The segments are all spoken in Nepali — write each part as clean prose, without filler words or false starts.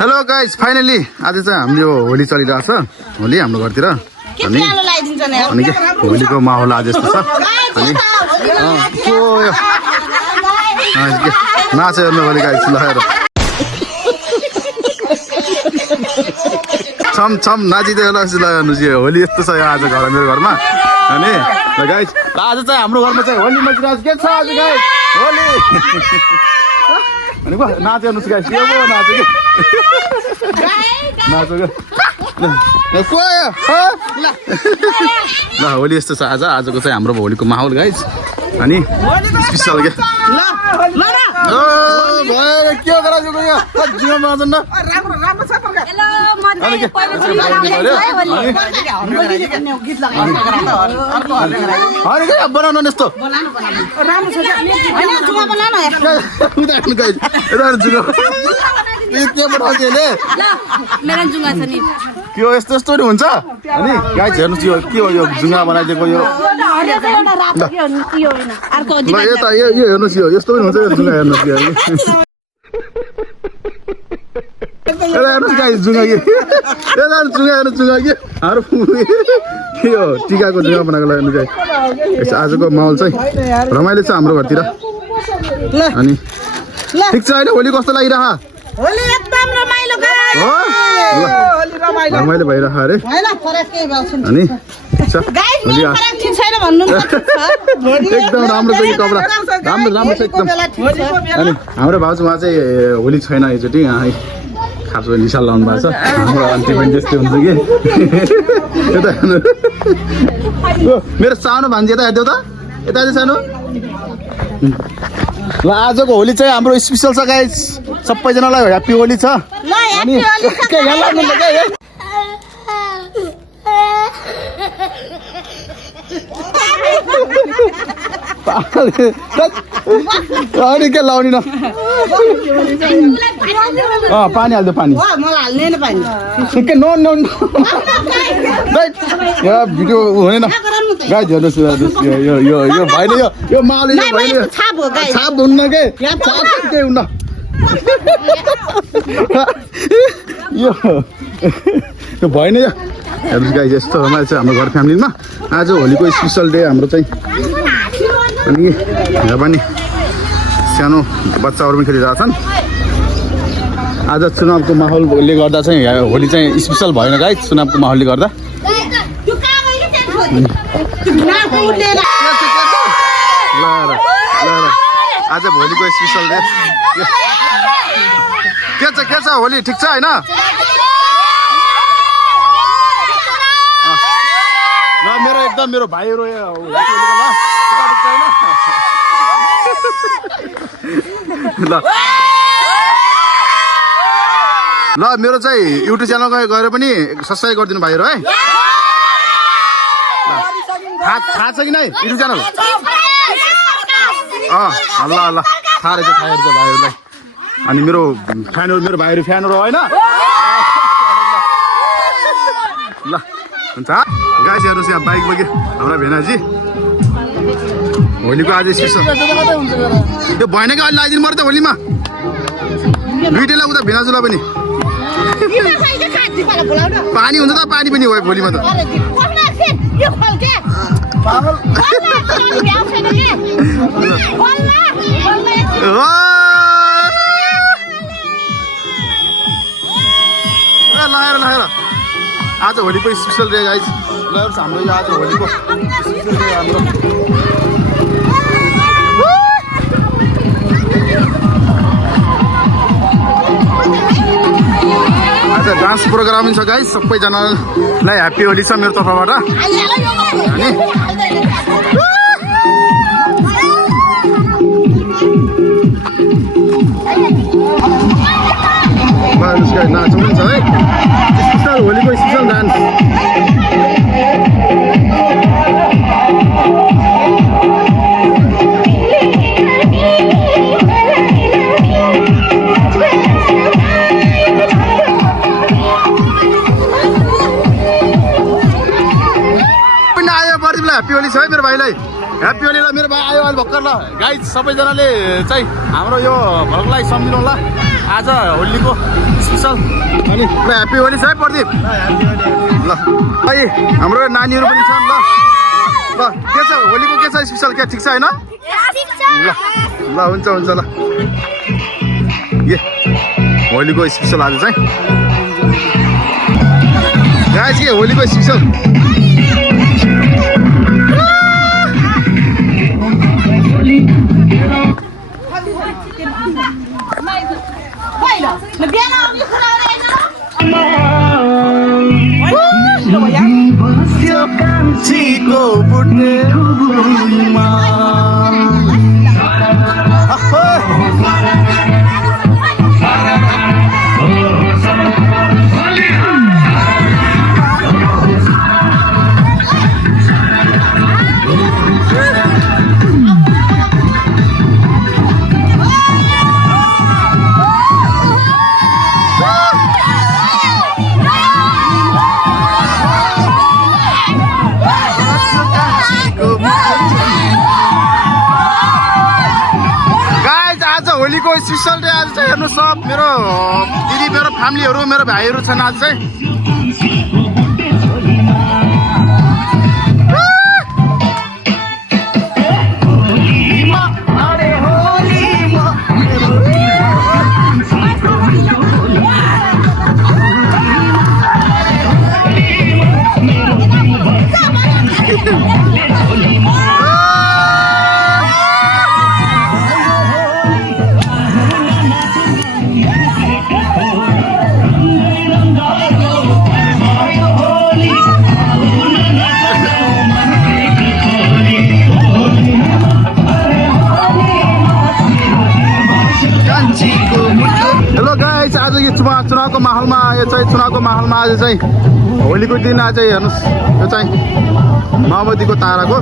हेलो गाइज फाइनली आज चाहिँ हाम्रो होली चलिरहेको छ होली हाम्रो घरतिर अनि के होलीको माहौल आज यस्तो छ अनि नाच हेर्नु होली गाइज लगाएर छम छम नाचिँदै होला जस्तो लाग्यो होली यस्तो छ आज घर मेरो घरमा अनि गाइज आज चाहिँ हाम्रो घरमा चाहिँ होली मचिरहेको के छ आज गाइज होली अनि नाच हेर्नुहोस् गाइस के भयो नाच ल होली यस्तो छ आजको चाहिँ हाम्रो होलीको माहौल गाइस अनि स्पेशल के के गराएको यो जिउमा आजन न राम्रो राम्रो छ प्रकार अनि के बनाउनु यस्तो राम्रो छ हैन जुगा बनाउनु उदाहरण गाइस उदाहरण जुगा के बनाउँछ ले ल मेरो जुगा छ नि के हो यस्तो यस्तो हुन्छ अनि गाइस हेर्नुस् यो के हो यो जुगा बनाइदिएको यो अर्को ल यता यो हेर्नुस् यो यस्तो पनि हुन्छ यो जुगा हेर्नुस् यो हेर्नुस् गाइस जुगा के जुगा के हाम्रो के हो टिकाको जुगा बनाएको हेर्नु गाइस आजको माहौल चाहिँ रमाइलो छ हाम्रो घरतिर अनि ठिक छ अहिले होली कस्तो लागिरहा होली एकदम रमाइलो गाइस होली रमाइलो भइरहा अरे हैन फरक के भएछ अनि गाइस म फरक ठीक छैन भन्नु न एकदम राम्रो छ कपडा राम्रो छ एकदम अनि हाम्रो भाउजूमा चाहिँ होली छैन एकचोटि खासो निशाल लाउनु भएको छ हाम्रो आन्टी पनि त्यस्तै हुन्छ कि यता मेरो सानो भान्जी यता हेर्देऊ त यता चाहिँ सानो ल आजको होली चाहिँ हाम्रो स्पेशल छ गाइस सबैजनालाई ह्याप्पी होली छ ल ह्याप्पी होली छ के यहाँ लाग्नु के अनि के लाउने न पानी हाल्दो पानी मलाई हाल्ने न पानी के नो भिडियो हुने न गाइस हेर्नुहोस् यो भाइले यो माले यो भाइले छाप हो गाइस छाप हुन्न के छाप के हुन्न यो भएन यो हेर्नुहोस् गाइस यस्तो रमाइलो छ हाम्रो घर फ्यामिलीमा आज होलीको स्पेसल डे हाम्रो चाहिँ अनि यहाँ पनि सानो बच्चाहरू पनि खेलिरहेछन् आज चुनावको माहौलले गर्दा चाहिँ होली चाहिँ स्पेसल भएन गाइस चुनावको माहौलले गर्दा आज होलीको स्पेसल डे के छ होली ठिक छ हैन ल मेरो एकदम मेरो भाइहरु ल मेरो चाहिँ युट्युब च्यानल गएर पनि सब्स्क्राइब गरिदिनु भाइहरु है थाहा छ कि नै युट्युब च्यानल ल थाहा रहेछ भाइहरुलाई अनि मेरो फ्यानहरु मेरो भाइहरु फ्यानहरु हैन ल हुन्छ गाइस हेर्नुस् यहाँ बाइकमा के हाम्रो भेनाजी होलीको आज स्पेशल यो भएन कि अहिले आइदिनु पर्यो त होलीमा दुईटैलाई उता भेनाजुलाई पनि पानी हुन्छ त पानी पनि हो भोलिमा त लगाएर आज होलीको स्पेसल डे गाइस ल हाम्रो यो आज होलीको स्पेसल डे हाम्रो आज डान्स प्रोग्राम छ गाइस सबैजनालाई ह्याप्पी होली छ मेरो तर्फबाट अनि नाच पनि छ है स्पेसल होलीको स्पेसल डान्स ह्याप्पी होली छ है मेरो भाइलाई ह्याप्पी होली ल मेरो भाइ आयो अहिले भर्खर ल गाइस सबैजनाले चाहिँ हाम्रो यो भ्लगलाई सम्झिनु होला आज होलीको स्पेसल अनि ल ह्याप्पी होली छ है प्रदीप ल है हाम्रो नानीहरू पनि छन् ल ल के छ होलीको के छ स्पेसल के ठिक छ होइन ल ल हुन्छ हुन्छ ल ए होलीको स्पेसल आज चाहिँ गाइस के होलीको स्पेसल Chico Putnema होलीको स्पेसल डे आज चाहिँ हेर्नु सब मेरो दिदी मेरो फ्यामिलीहरू मेरो भाइहरू छन् आज चाहिँ हेलो गाइस आज यो चुनावको माहौलमा यो चाहिँ चुनावको माहौलमा आज चाहिँ होलीको दिन आज हेर्नुहोस् यो चाहिँ माओवादीको ताराको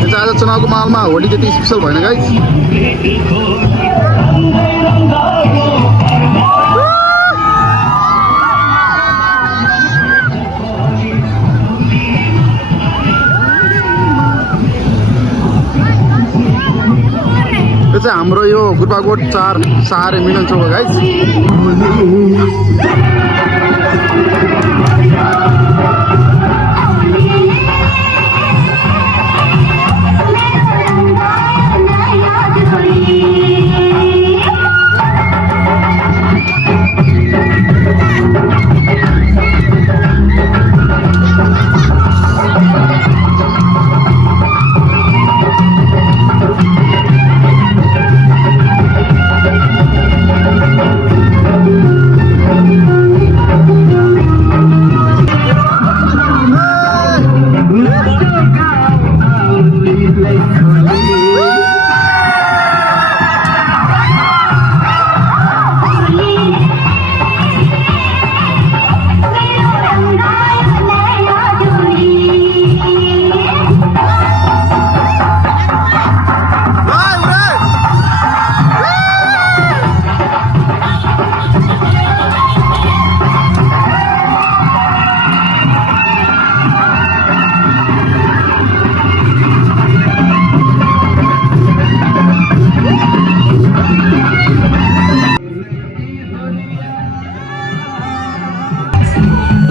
यो चाहिँ आज चुनावको माहौलमा होली त्यति स्पेसल भएन गाइस यो चाहिँ हाम्रो यो गुर्बाकोट 4 सारे मिलन चौक हो गाइस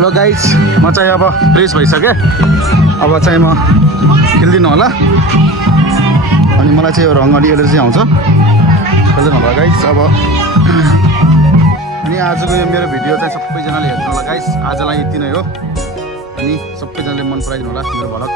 ल गाइस म चाहिँ अब फ्रेस भइसकेँ अब चाहिँ म खेल्दिनँ होला अनि मलाई चाहिँ यो रङ्गली एलर्जी आउँछ खेल्दैन होला गाइस अब अनि आजको यो मेरो भिडियो चाहिँ सबैजनाले हेर्नु होला गाइस आजलाई यति नै हो अनि सबैजनाले मन पराइदिनु होला मेरो भ्लग